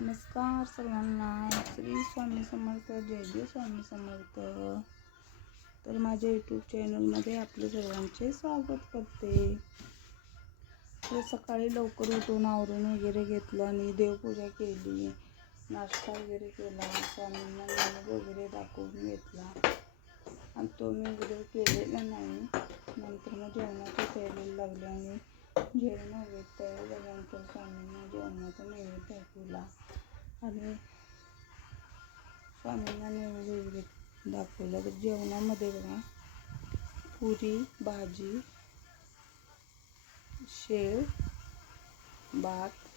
नमस्कार सर्वांना. श्री स्वामी समर्थ. जय जय स्वामी समर्थ. तर माझ्या यूट्यूब चॅनलमध्ये आपले सर्वांचे स्वागत करते. तर सकाळी लवकर उठून आवरून वगैरे घेतलं आणि देवपूजा केली, नाश्ता वगैरे केला, स्वामींना नैवेद्य वगैरे दाखवून घेतला आणि तो मी व्हिडिओ केलेला नाही. नंतर मग जेवणाची तयारी लागली आणि जेवण वगैरे तयार झाल्यानंतर स्वामींना जेवणाचा नैवेद्य दाखवला आणि स्वामींना नैवेद्य वगैरे दाखवला. तर जेवणामध्ये बघा पुरी, भाजी, शेव, भात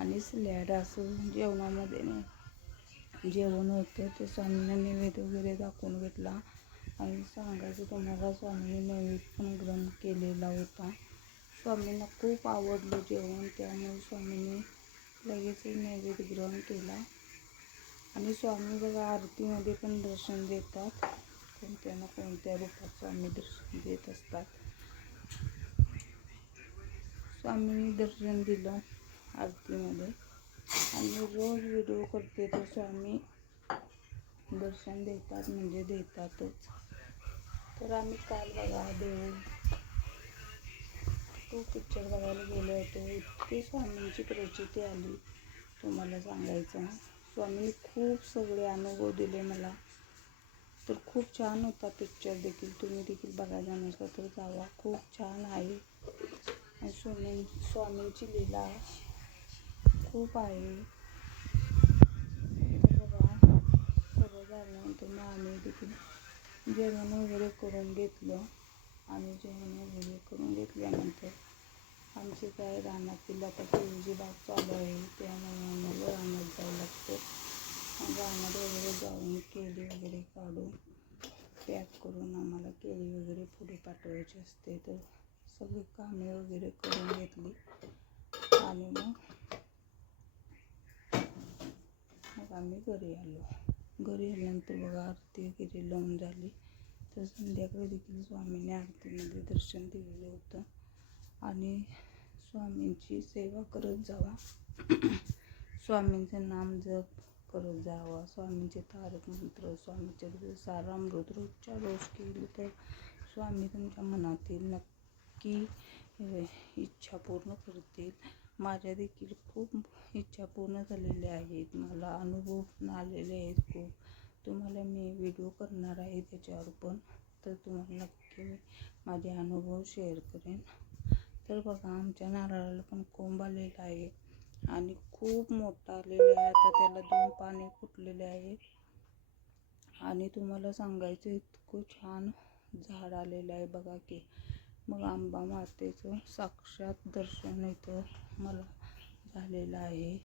आणि सॅलड असं जेवणामध्ये जेवण होतं. ते स्वामींना नैवेद्य वगैरे दाखवून घेतला आणि सांगायचं तुम्हाला स्वामींनी नैवेद्य पण ग्रहण केलेला होता. स्वामींना खूप आवडलं जेवण, त्यामुळे स्वामींनी लगेच नैवेद्य ग्रहण केला. आणि स्वामी बघा आरतीमध्ये पण दर्शन देतात, कोणत्या ना कोणत्या रूपात स्वामी दर्शन देत असतात. स्वामींनी दर्शन दिलं आरतीमध्ये आणि रोज व्हिडिओ करते तर स्वामी दर्शन देतात म्हणजे देतातच. तर आम्ही काल बघा तो पिक्चर बघायला गेले होते. इतकी स्वामींची प्रचिती आली तुम्हाला सांगायचं. स्वामींनी खूप सगळे अनुभव दिले मला. तर खूप छान होता पिक्चर देखील. तुम्ही देखील बघायला नसला तर जावा, खूप छान आहे. स्वामींची लीला खूप आहे. तर बघा सगळं झाल्यानंतर मग आम्ही देखील जेवण वगैरे करून घेतलं आणि जेवण वगैरे करून घेतल्यानंतर आमची काय रानातील आता केळीची बाग चालू आहे, त्यामुळे आम्हाला रानात जावं लागतं. रानात वगैरे जाऊन केळी वगैरे काढून पॅक करून आम्हाला केळी वगैरे पुढे पाठवायची असते. तर सगळी कामे वगैरे करून घेतली आणि मग आम्ही घरी आलो. घरी आल्यानंतर बघा आरती वगैरे लावून झाली. तर संध्याकाळी देखील स्वामींनी आरतीमध्ये दर्शन दिलेलं होतं आणि स्वामींची सेवा करत जावा, स्वामींचं नाम जप करत जावा, स्वामींचे तारक मंत्र, स्वामीचे सारामृत रोज केली तर स्वामी तुमच्या मनातील नक्की इच्छा पूर्ण करतील. माझ्या देखील खूप इच्छा पूर्ण झालेल्या आहेत, मला अनुभव आलेले आहेत खूप. तुम्हाला मी व्हिडिओ करणार आहे त्याच्यावर पण, तर तुम्हाला नक्की मी माझे अनुभव शेअर करेन. तर बघा आमच्या नारळाला पण कोंब आलेला आहे आणि खूप मोठा आलेला आहे. आता त्याला 2 पाने फुटलेले आहेत आणि तुम्हाला सांगायचं इतकं छान झाड आलेलं आहे बघा की. मग आंबा मातेचं साक्षात दर्शन इथं मला झालेलं आहे.